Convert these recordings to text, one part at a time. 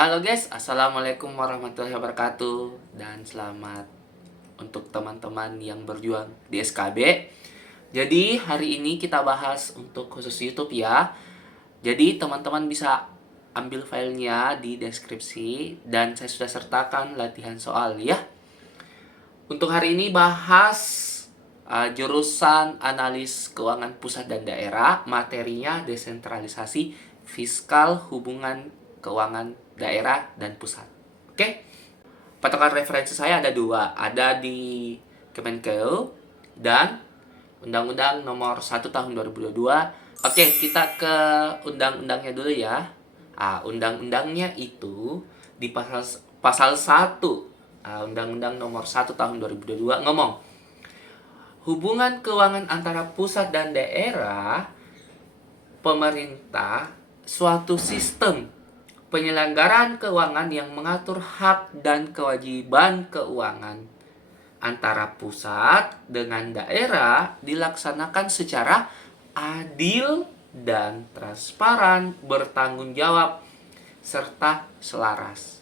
Halo guys, assalamualaikum warahmatullahi wabarakatuh. Dan selamat untuk teman-teman yang berjuang di SKB. Jadi hari ini kita bahas untuk khusus YouTube ya. Jadi teman-teman bisa ambil filenya di deskripsi. Dan saya sudah sertakan latihan soal ya. Untuk hari ini bahas jurusan analis keuangan pusat dan daerah. Materinya desentralisasi fiskal hubungan keuangan daerah dan pusat. Oke? Patokan referensi saya ada dua. Ada di Kemenkeu dan Undang-Undang Nomor 1 Tahun 2022. Oke, kita ke undang-undangnya dulu ya. Undang-undangnya itu di pasal 1 Undang-Undang Nomor 1 Tahun 2022 ngomong hubungan keuangan antara pusat dan daerah pemerintah suatu sistem penyelenggaraan keuangan yang mengatur hak dan kewajiban keuangan antara pusat dengan daerah dilaksanakan secara adil dan transparan, bertanggung jawab, serta selaras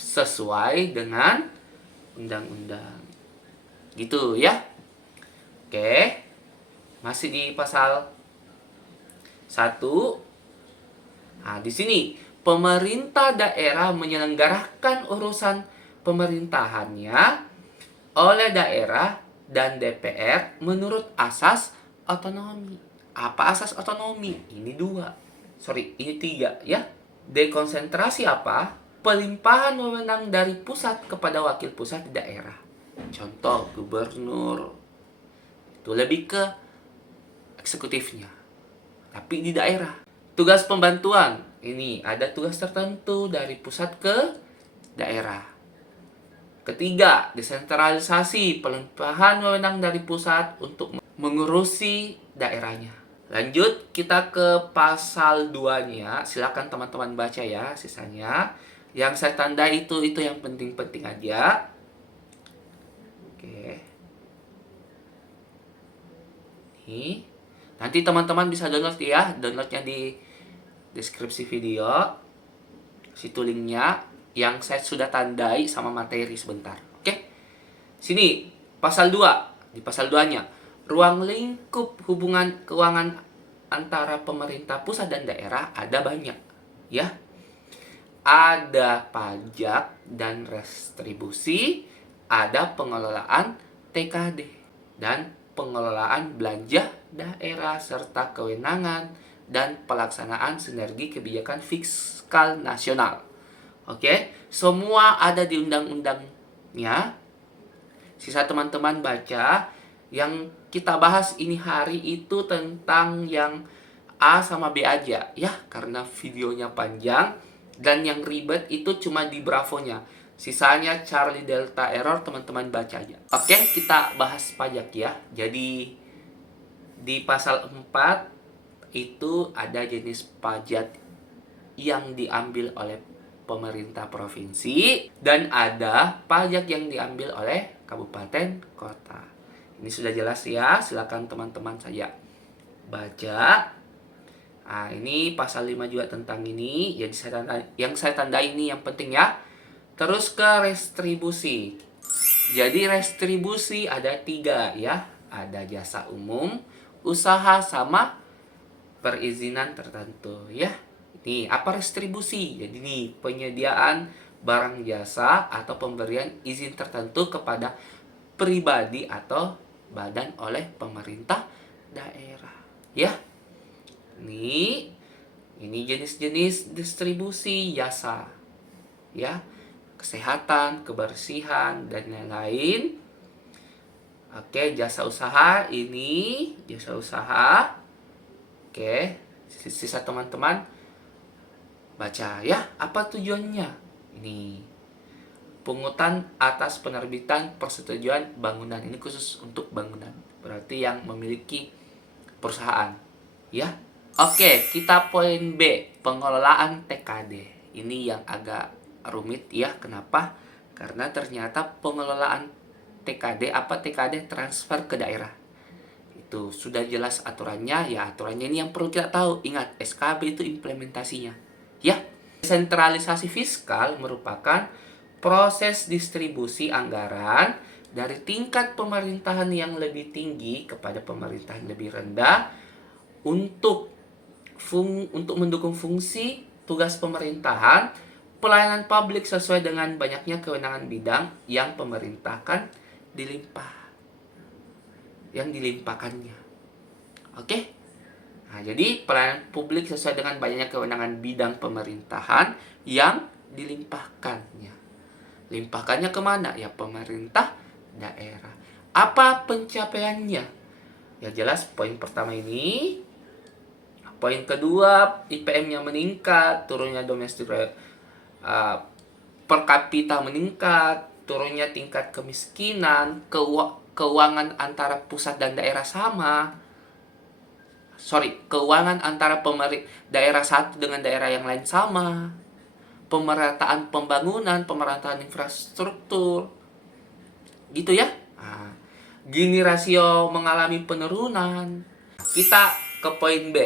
sesuai dengan undang-undang. Gitu ya. Oke. Masih di pasal 1. Di sini pemerintah daerah menyelenggarakan urusan pemerintahannya oleh daerah dan DPR menurut asas otonomi. Apa asas otonomi? Ini 3 ya. Dekonsentrasi apa? Pelimpahan wewenang dari pusat kepada wakil pusat di daerah. Contoh gubernur. Itu lebih ke eksekutifnya. Tapi di daerah. Tugas pembantuan. Ini ada tugas tertentu dari pusat ke daerah. Ketiga, desentralisasi, pelimpahan wewenang dari pusat untuk mengurusi daerahnya. Lanjut, kita ke pasal 2-nya. Silakan teman-teman baca ya sisanya. Yang saya tanda itu yang penting-penting aja. Oke. Nih. Nanti teman-teman bisa download ya. Downloadnya di deskripsi video. Situ linknya yang saya sudah tandai sama materi sebentar. Oke. Sini pasal 2. Di pasal 2-nya ruang lingkup hubungan keuangan antara pemerintah pusat dan daerah ada banyak ya. Ada pajak dan restribusi, ada pengelolaan TKD dan pengelolaan belanja daerah serta kewenangan dan pelaksanaan sinergi kebijakan fiskal nasional. Oke, semua ada di undang-undangnya. Sisa teman-teman baca. Yang kita bahas ini hari itu tentang yang A sama B aja ya, karena videonya panjang dan yang ribet itu cuma di Bravo-nya. Sisanya Charlie Delta Error, teman-teman baca aja. Oke, kita bahas pajak ya. Jadi di pasal 4 itu ada jenis pajak yang diambil oleh pemerintah provinsi dan ada pajak yang diambil oleh kabupaten kota. Ini sudah jelas ya, silakan teman-teman saya baca. Ini pasal 5 juga tentang ini. Yang saya tandai ini yang penting ya. Terus ke restribusi. Jadi restribusi ada 3 ya. Ada jasa umum, usaha, sama perizinan tertentu ya. Nih, apa restribusi? Jadi nih, penyediaan barang jasa atau pemberian izin tertentu kepada pribadi atau badan oleh pemerintah daerah ya. Ini jenis-jenis distribusi jasa ya, kesehatan, kebersihan dan lain-lain. Oke, jasa usaha, ini jasa usaha. Oke, sisa teman-teman baca ya, apa tujuannya? Ini pungutan atas penerbitan persetujuan bangunan. Ini khusus untuk bangunan. Berarti yang memiliki perusahaan. Ya. Oke, kita poin B. Pengelolaan TKD. Ini yang agak rumit ya. Kenapa? Karena ternyata pengelolaan TKD, apa TKD? Transfer ke daerah. Itu sudah jelas aturannya. Ya, aturannya ini yang perlu kita tahu. Ingat, SKB itu implementasinya. Ya. Sentralisasi fiskal merupakan proses distribusi anggaran dari tingkat pemerintahan yang lebih tinggi kepada pemerintahan lebih rendah untuk mendukung fungsi tugas pemerintahan, pelayanan publik sesuai dengan banyaknya kewenangan bidang yang pemerintahkan dilimpahkannya. Oke? Nah, jadi pelayanan publik sesuai dengan banyaknya kewenangan bidang pemerintahan yang dilimpahkannya. Limpahkannya kemana? Ya pemerintah daerah. Apa pencapaiannya? Ya jelas poin pertama ini. Poin kedua, IPM-nya meningkat, turunnya domestik per kapita meningkat, turunnya tingkat kemiskinan, keuangan antara pusat dan daerah sama. Keuangan antara daerah satu dengan daerah yang lain sama. Pemerataan pembangunan, pemerataan infrastruktur. Gitu ya. Nah, Gini rasio mengalami penurunan. Kita ke poin B.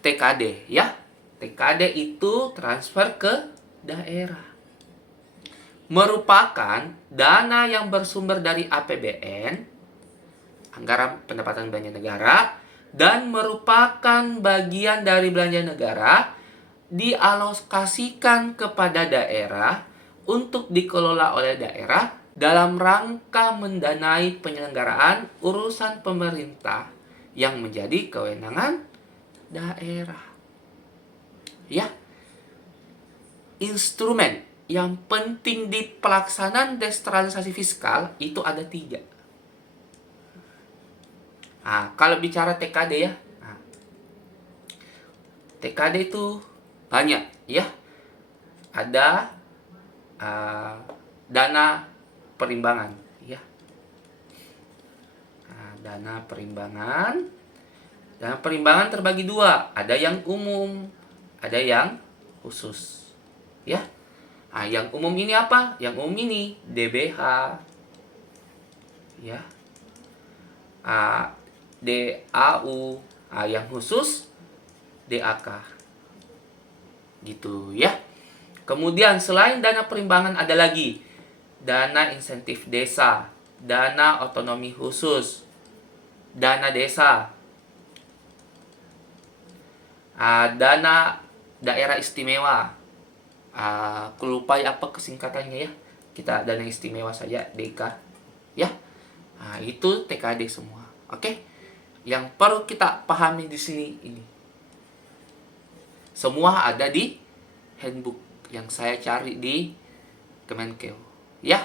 TKD ya. TKD itu transfer ke daerah. Merupakan dana yang bersumber dari APBN, anggaran pendapatan belanja negara, dan merupakan bagian dari belanja negara dialokasikan kepada daerah untuk dikelola oleh daerah dalam rangka mendanai penyelenggaraan urusan pemerintah yang menjadi kewenangan daerah. Ya. Instrumen yang penting di pelaksanaan desentralisasi fiskal itu ada 3. Nah, kalau bicara TKD ya, TKD itu banyak ya. Ada dana perimbangan ya. Dana perimbangan terbagi 2. Ada yang umum, ada yang khusus ya. Yang umum ini apa? Yang umum ini DBH ya. DAU, yang khusus DAK. Gitu ya. Kemudian selain dana perimbangan ada lagi dana insentif desa, dana otonomi khusus, dana desa, dana daerah istimewa. Lupa apa kesingkatannya ya. Kita dana istimewa saja, DK ya. Itu TKD semua. Oke? Yang perlu kita pahami di sini ini. Semua ada di handbook yang saya cari di Kemenkeu. Ya.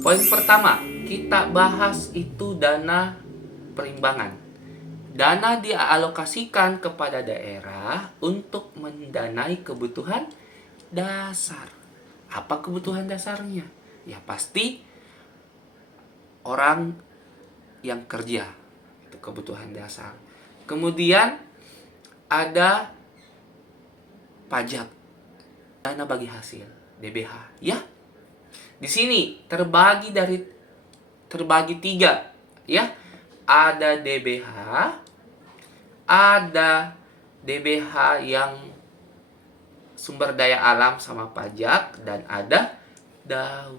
Poin pertama, kita bahas itu dana perimbangan. Dana dialokasikan kepada daerah untuk mendanai kebutuhan dasar. Apa kebutuhan dasarnya? Ya pasti orang yang kerja. Kebutuhan dasar. Kemudian ada pajak, dana bagi hasil, DBH ya. Di sini terbagi 3 ya. Ada DBH, ada DBH yang sumber daya alam sama pajak, dan ada DAU.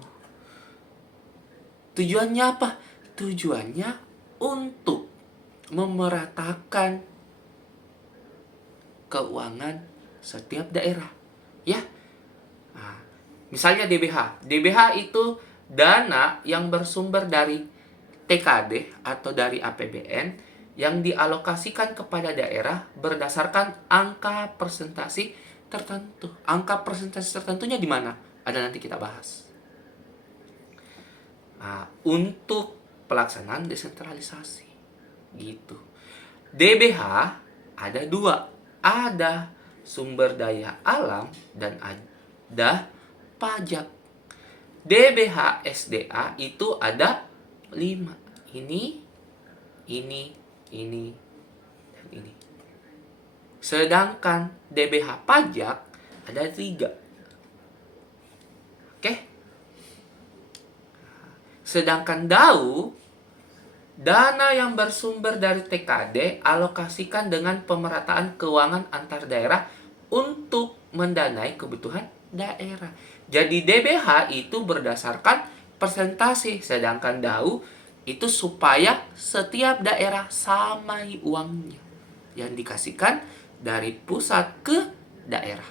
Tujuannya apa? Tujuannya untuk memeratakan keuangan setiap daerah ya. Misalnya DBH itu dana yang bersumber dari TKD atau dari APBN yang dialokasikan kepada daerah berdasarkan angka persentase tertentu. Angka persentase tertentunya di mana? Ada, nanti kita bahas. Untuk pelaksanaan desentralisasi gitu. DBH ada 2. Ada sumber daya alam dan ada pajak. DBH SDA itu ada 5. Ini, dan ini. Sedangkan DBH pajak ada 3. Oke? Sedangkan DAU, dana yang bersumber dari TKD alokasikan dengan pemerataan keuangan antar daerah untuk mendanai kebutuhan daerah. Jadi DBH itu berdasarkan persentase, sedangkan DAU itu supaya setiap daerah samai uangnya yang dikasihkan dari pusat ke daerah.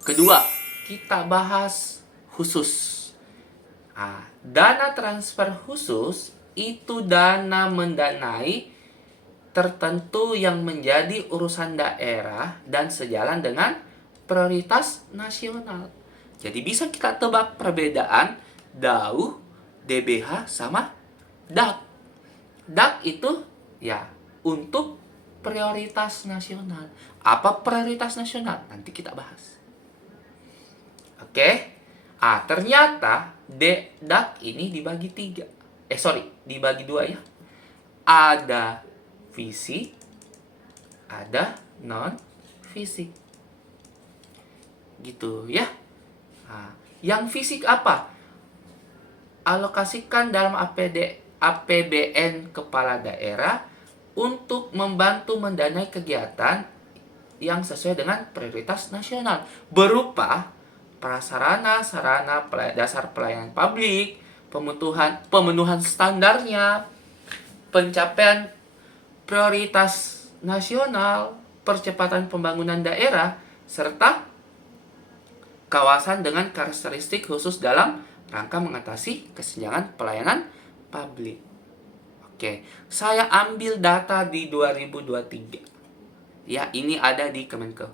Kedua, kita bahas khusus. Dana transfer khusus itu dana mendanai tertentu yang menjadi urusan daerah dan sejalan dengan prioritas nasional. Jadi bisa kita tebak perbedaan DAU, DBH sama DAK. DAK itu ya untuk prioritas nasional. Apa prioritas nasional? Nanti kita bahas. Oke. Ternyata DAK ini dibagi dibagi dua ya. Ada fisik, ada non fisik. Gitu ya. Yang fisik apa? Alokasikan dalam APBN kepala daerah untuk membantu mendanai kegiatan yang sesuai dengan prioritas nasional berupa prasarana, sarana dasar pelayanan publik, pemenuhan standarnya, pencapaian prioritas nasional, percepatan pembangunan daerah, serta kawasan dengan karakteristik khusus dalam rangka mengatasi kesenjangan pelayanan publik. Oke, saya ambil data di 2023. Ya, ini ada di Kemenko.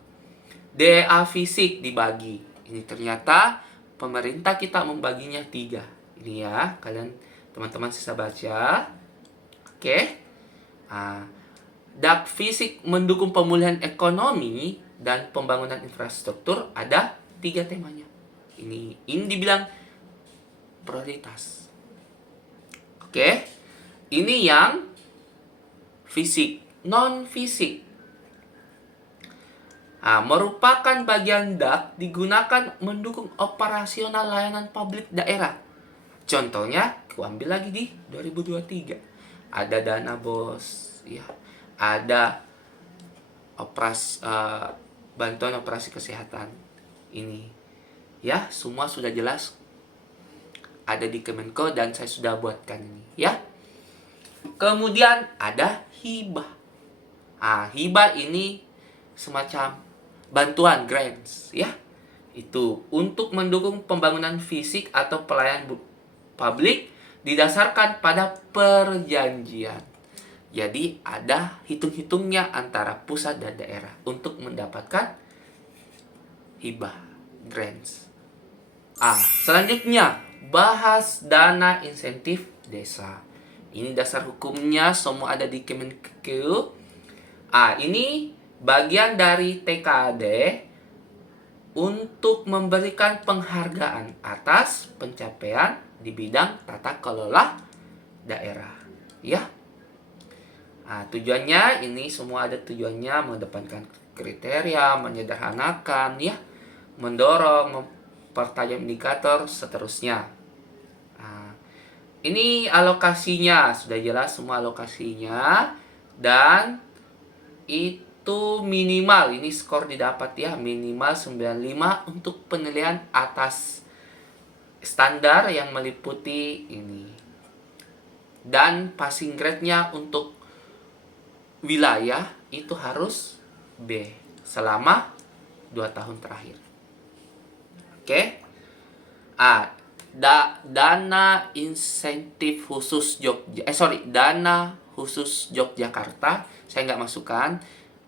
DA fisik dibagi. Ini ternyata pemerintah kita membaginya 3. Ini ya, kalian teman-teman bisa baca. Oke. DAK fisik mendukung pemulihan ekonomi dan pembangunan infrastruktur, ada 3 temanya. Ini dibilang prioritas. Oke. Ini yang fisik. Non fisik merupakan bagian DAK digunakan mendukung operasional layanan publik daerah. Contohnya, aku ambil lagi di 2023. Ada dana BOS, ya. Ada bantuan operasi kesehatan. Ini, ya, semua sudah jelas ada di Kemenko dan saya sudah buatkan ini, ya. Kemudian ada hibah. Hibah ini semacam bantuan grants, ya. Itu untuk mendukung pembangunan fisik atau pelayanan publik didasarkan pada perjanjian. Jadi ada hitung-hitungnya antara pusat dan daerah untuk mendapatkan hibah, grants. Selanjutnya bahas dana insentif desa. Ini dasar hukumnya semua ada di Kemenkeu. Ini bagian dari TKD untuk memberikan penghargaan atas pencapaian di bidang tata kelola daerah, ya. Tujuannya ini semua ada tujuannya, mengedepankan kriteria, menyederhanakan, ya, mendorong, mempertajam indikator, seterusnya. Ini alokasinya sudah jelas semua alokasinya, dan itu minimal, ini skor didapat ya, minimal 95 untuk penilaian atas standar yang meliputi ini. Dan passing grade-nya untuk wilayah itu harus B selama 2 tahun terakhir. Oke. Dana insentif khusus dana khusus Yogyakarta saya nggak masukkan.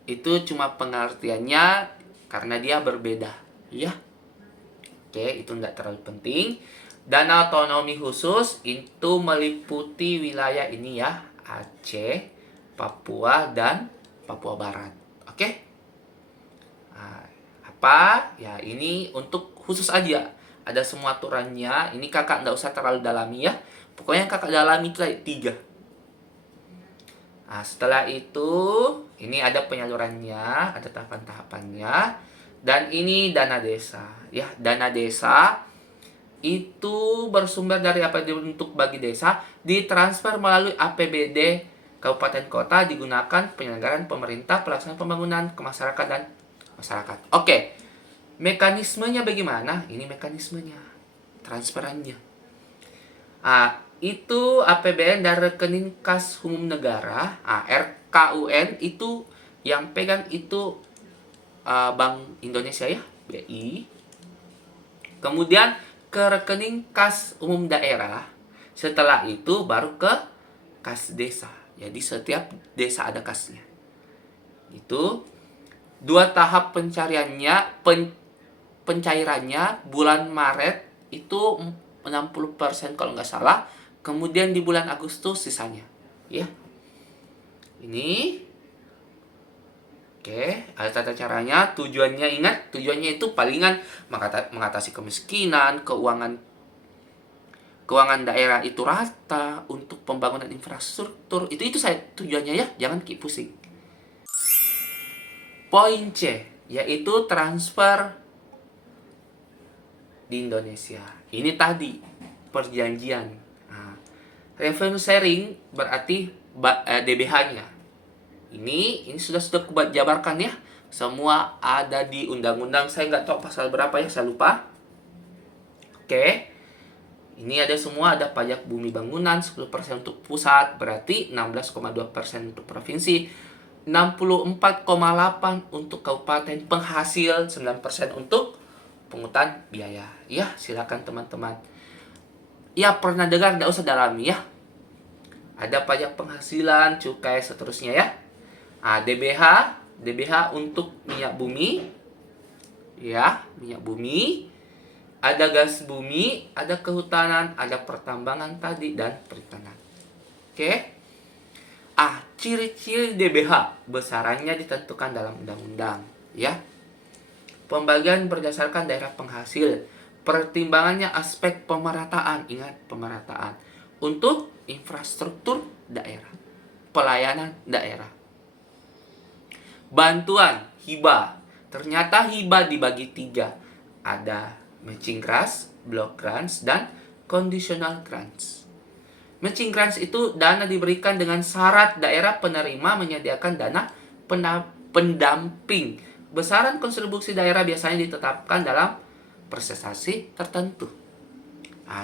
Itu cuma pengertiannya karena dia berbeda, ya. Oke, itu nggak terlalu penting. Dana otonomi khusus itu meliputi wilayah ini ya, Aceh, Papua, dan Papua Barat. Oke. Apa? Ya, ini untuk khusus aja. Ada semua aturannya. Ini kakak nggak usah terlalu dalami ya. Pokoknya yang kakak dalami itu 3. Setelah itu, ini ada penyalurannya, ada tahapan-tahapannya. Dan ini dana desa. Ya, dana desa itu bersumber dari APBD untuk bagi desa, ditransfer melalui APBD kabupaten kota, digunakan penyelenggaraan pemerintah, pelaksanaan pembangunan kemasyarakatan dan masyarakat. Oke, mekanismenya bagaimana? Ini mekanismenya, transferannya. Itu APBN dari rekening kas umum negara, RKUN itu yang pegang itu Bank Indonesia ya, BI. Kemudian ke rekening kas umum daerah. Setelah itu baru ke kas desa. Jadi setiap desa ada kasnya. Itu 2 tahap pencariannya, pencairannya bulan Maret itu 60% kalau nggak salah. Kemudian di bulan Agustus sisanya. Ya. Ini. Oke, ada tata caranya. Tujuannya, ingat, tujuannya itu palingan mengatasi kemiskinan, keuangan daerah itu rata, untuk pembangunan infrastruktur. Itu saya tujuannya ya, jangan pusing. Poin C, yaitu transfer di Indonesia. Ini tadi perjanjian. Revenue sharing berarti DBH-nya. Ini sudah kujabarkan ya. Semua ada di undang-undang. Saya nggak tahu pasal berapa ya, saya lupa. Oke. Ini ada semua, ada pajak bumi bangunan 10% untuk pusat, berarti 16,2% untuk provinsi, 64,8% untuk kabupaten penghasil, 9% untuk pungutan biaya. Ya, silakan teman-teman. Ya, pernah dengar, nggak usah dalami ya. Ada pajak penghasilan, cukai, seterusnya ya. DBH untuk minyak bumi. Ya, minyak bumi. Ada gas bumi, ada kehutanan, ada pertambangan tadi, dan perikanan. Oke. Ciri-ciri DBH, besarannya ditentukan dalam undang-undang, ya. Pembagian berdasarkan daerah penghasil. Pertimbangannya aspek pemerataan, ingat pemerataan. Untuk infrastruktur daerah, pelayanan daerah. Bantuan, hibah. Ternyata hibah dibagi 3. Ada matching grants, block grants, dan conditional grants. Matching grants itu dana diberikan dengan syarat daerah penerima menyediakan dana pendamping. Besaran kontribusi daerah biasanya ditetapkan dalam prestasi tertentu.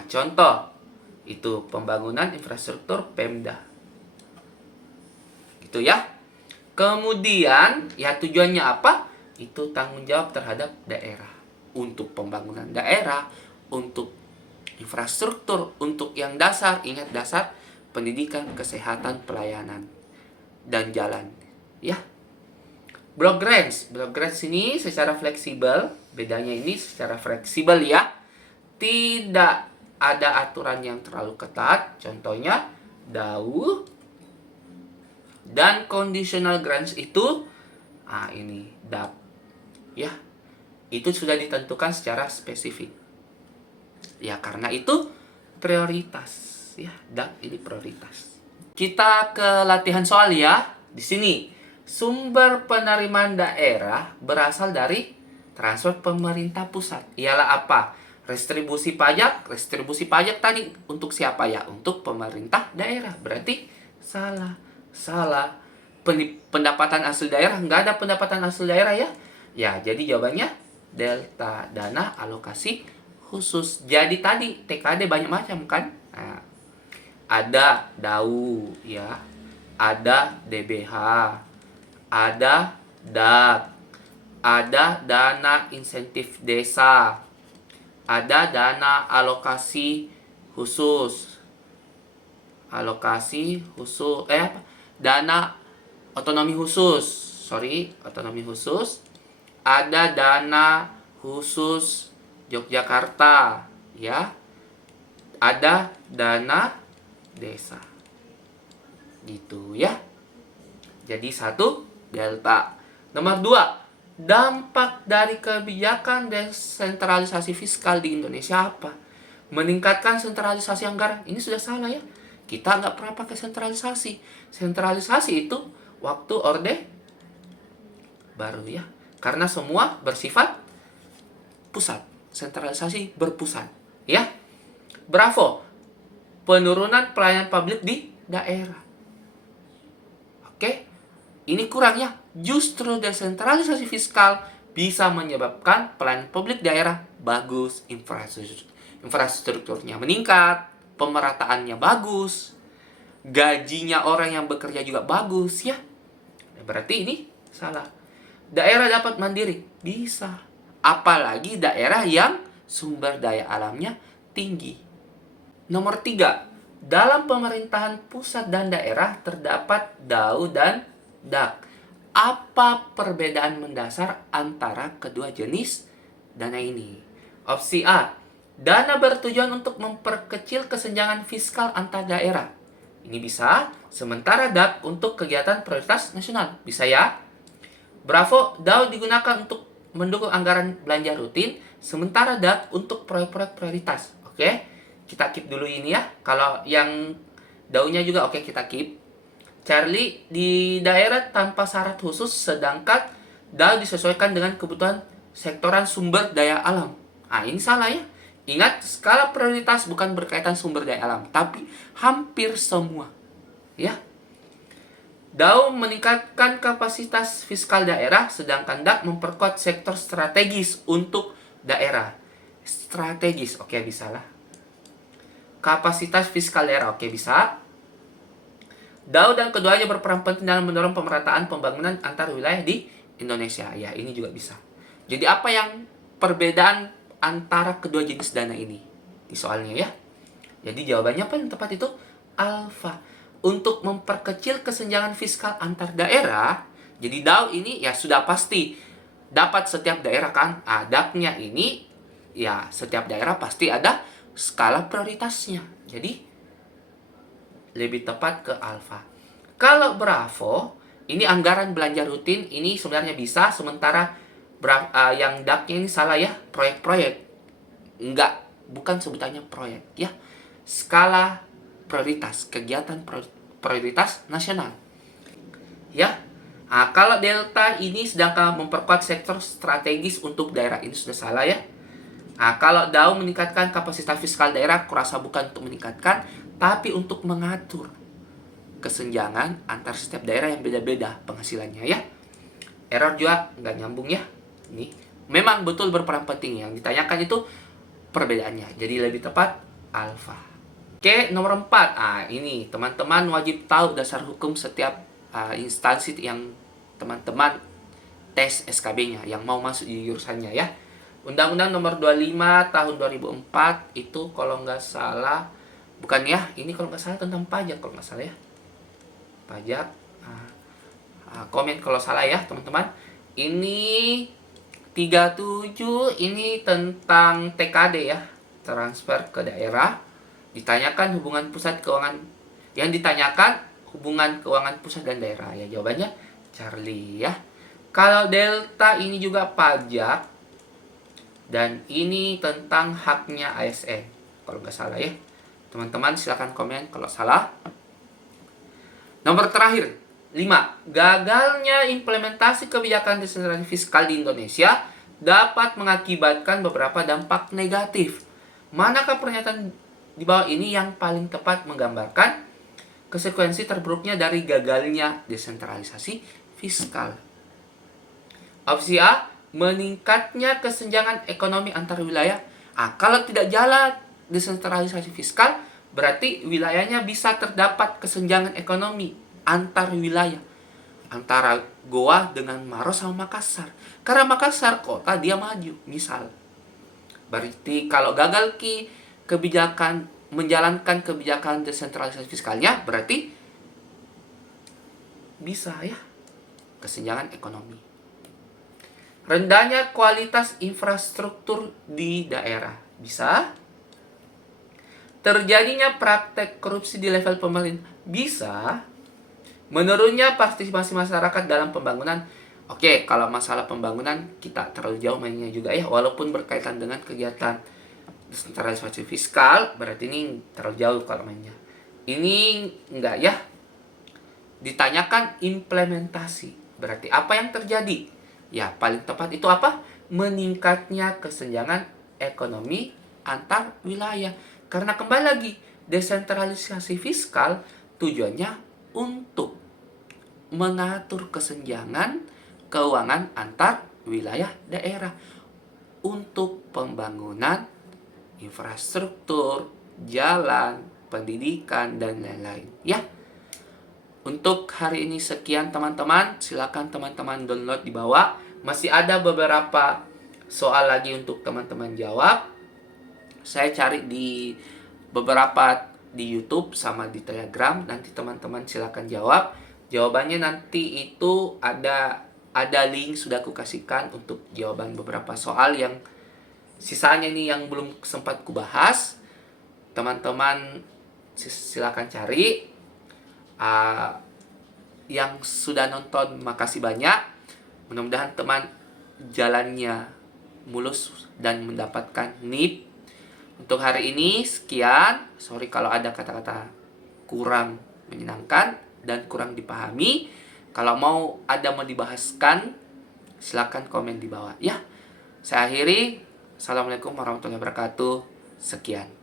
Contoh itu pembangunan infrastruktur Pemda. Itu ya. Kemudian ya tujuannya apa? Itu tanggung jawab terhadap daerah. Untuk pembangunan daerah, untuk infrastruktur, untuk yang dasar, ingat dasar, pendidikan, kesehatan, pelayanan, dan jalan. Ya. Block grants ini secara fleksibel, bedanya ini secara fleksibel ya. Tidak ada aturan yang terlalu ketat, contohnya DAU. Dan conditional grants itu ini DAP. Ya. Itu sudah ditentukan secara spesifik. Ya, karena itu prioritas ya, DAP ini prioritas. Kita ke latihan soal ya. Di sini sumber penerimaan daerah berasal dari transfer pemerintah pusat. Ialah apa? Restribusi pajak. Restribusi pajak tadi untuk siapa ya? Untuk pemerintah daerah. Berarti salah. Pendapatan asli daerah, nggak ada pendapatan asli daerah ya. Ya, jadi jawabannya delta, dana alokasi khusus. Jadi tadi TKD banyak macam kan? Ada DAU ya. Ada DBH. Ada DAP, ada dana insentif desa, ada dana alokasi khusus, dana otonomi khusus, ada dana khusus Yogyakarta, ya, ada dana desa, gitu ya. Jadi 1 delta. Nomor 2, dampak dari kebijakan desentralisasi fiskal di Indonesia apa? Meningkatkan sentralisasi anggaran. Ini sudah salah ya. Kita nggak pernah pakai sentralisasi. Sentralisasi itu waktu Orde Baru ya. Karena semua bersifat pusat. Sentralisasi berpusat. Ya. Bravo. Penurunan pelayanan publik di daerah. Oke. Ini kurang ya. Justru desentralisasi fiskal bisa menyebabkan pelayanan publik daerah bagus, infrastrukturnya meningkat, pemerataannya bagus, gajinya orang yang bekerja juga bagus ya. Berarti ini salah. Daerah dapat mandiri? Bisa. Apalagi daerah yang sumber daya alamnya tinggi. Nomor 3. Dalam pemerintahan pusat dan daerah terdapat DAU dan DAK. Apa perbedaan mendasar antara kedua jenis dana ini? Opsi A. Dana bertujuan untuk memperkecil kesenjangan fiskal antar daerah. Ini bisa. Sementara DAK untuk kegiatan prioritas nasional. Bisa ya? Bravo, DAU digunakan untuk mendukung anggaran belanja rutin, sementara DAK untuk proyek-proyek prioritas. Oke, kita keep dulu ini ya. Kalau yang DAU-nya juga oke, kita keep. Charlie, di daerah tanpa syarat khusus, sedangkan DAU disesuaikan dengan kebutuhan sektoran sumber daya alam. Ah, ini salah ya. Ingat, skala prioritas bukan berkaitan sumber daya alam, tapi hampir semua. Ya. DAU meningkatkan kapasitas fiskal daerah, sedangkan DAK memperkuat sektor strategis untuk daerah. Strategis, oke bisa lah. Kapasitas fiskal daerah, oke bisa. DAU dan keduanya berperan penting dalam mendorong pemerataan pembangunan antar wilayah di Indonesia. Ya, ini juga bisa. Jadi apa yang perbedaan antara kedua jenis dana ini? Di soalnya ya. Jadi jawabannya apa yang tepat itu? Alfa. Untuk memperkecil kesenjangan fiskal antar daerah, jadi DAU ini ya sudah pasti dapat setiap daerah kan. DAK-nya ini ya setiap daerah pasti ada skala prioritasnya. Jadi lebih tepat ke alfa. Kalau Bravo, ini anggaran belanja rutin ini sebenarnya bisa, sementara yang DAK-nya ini salah ya, proyek-proyek. Enggak, bukan sebutannya proyek ya. Skala prioritas, kegiatan prioritas nasional. Ya. Kalau delta ini sedangkan memperkuat sektor strategis untuk daerah, ini sudah salah ya. Kalau DAU meningkatkan kapasitas fiskal daerah, kurasa bukan untuk meningkatkan, tapi untuk mengatur kesenjangan antar setiap daerah yang beda-beda penghasilannya ya. Error juga nggak nyambung ya. Ini memang betul berperan penting, yang ditanyakan itu perbedaannya. Jadi lebih tepat alfa. Oke, nomor 4. Ini teman-teman wajib tahu dasar hukum setiap instansi yang teman-teman tes SKB-nya yang mau masuk di jurusannya ya. Undang-Undang nomor 25 tahun 2004 itu kalau nggak salah, bukan ya, ini kalau nggak salah tentang pajak kalau nggak salah ya. Pajak. Komen kalau salah ya teman-teman. Ini 37 ini tentang TKD ya, transfer ke daerah. Ditanyakan hubungan pusat keuangan, yang ditanyakan hubungan keuangan pusat dan daerah ya, jawabannya Charlie ya. Kalau delta ini juga pajak, dan ini tentang haknya ASN kalau nggak salah ya. Teman-teman silakan komen kalau salah. Nomor terakhir 5. Gagalnya implementasi kebijakan desentralisasi fiskal di Indonesia dapat mengakibatkan beberapa dampak negatif. Manakah pernyataan di bawah ini yang paling tepat menggambarkan konsekuensi terburuknya dari gagalnya desentralisasi fiskal? Opsi A, meningkatnya kesenjangan ekonomi antar wilayah. Kalau tidak jalan desentralisasi fiskal, berarti wilayahnya bisa terdapat kesenjangan ekonomi antar wilayah, antara Goa dengan Maros sama Makassar. Karena Makassar kota dia maju, misal. Berarti kalau gagal kebijakan menjalankan kebijakan desentralisasi fiskalnya, berarti bisa ya kesenjangan ekonomi. Rendahnya kualitas infrastruktur di daerah, bisa. Terjadinya praktek korupsi di level pemerintah, bisa. Menurunnya partisipasi masyarakat dalam pembangunan. Oke, kalau masalah pembangunan kita terlalu jauh mainnya juga ya, walaupun berkaitan dengan kegiatan desentralisasi fiskal, berarti ini terlalu jauh kalau mainnya. Ini enggak ya. Ditanyakan implementasi, berarti apa yang terjadi? Ya, paling tepat itu apa? Meningkatnya kesenjangan ekonomi antar wilayah. Karena kembali lagi, desentralisasi fiskal tujuannya untuk mengatur kesenjangan keuangan antar wilayah daerah untuk pembangunan infrastruktur, jalan, pendidikan, dan lain-lain. Ya, untuk hari ini sekian teman-teman. Silakan teman-teman download di bawah. Masih ada beberapa soal lagi untuk teman-teman jawab. Saya cari di beberapa di YouTube sama di Telegram. Nanti teman-teman silakan jawab. Jawabannya nanti itu ada link sudah aku kasihkan untuk jawaban beberapa soal yang sisanya nih yang belum sempat kubahas. Teman-teman silakan cari. Yang sudah nonton makasih banyak. Mudah-mudahan teman jalannya mulus dan mendapatkan NIP. Untuk hari ini sekian. Sorry kalau ada kata-kata kurang menyenangkan dan kurang dipahami. Kalau mau dibahaskan, silakan komen di bawah. Ya, saya akhiri. Assalamualaikum warahmatullahi wabarakatuh. Sekian.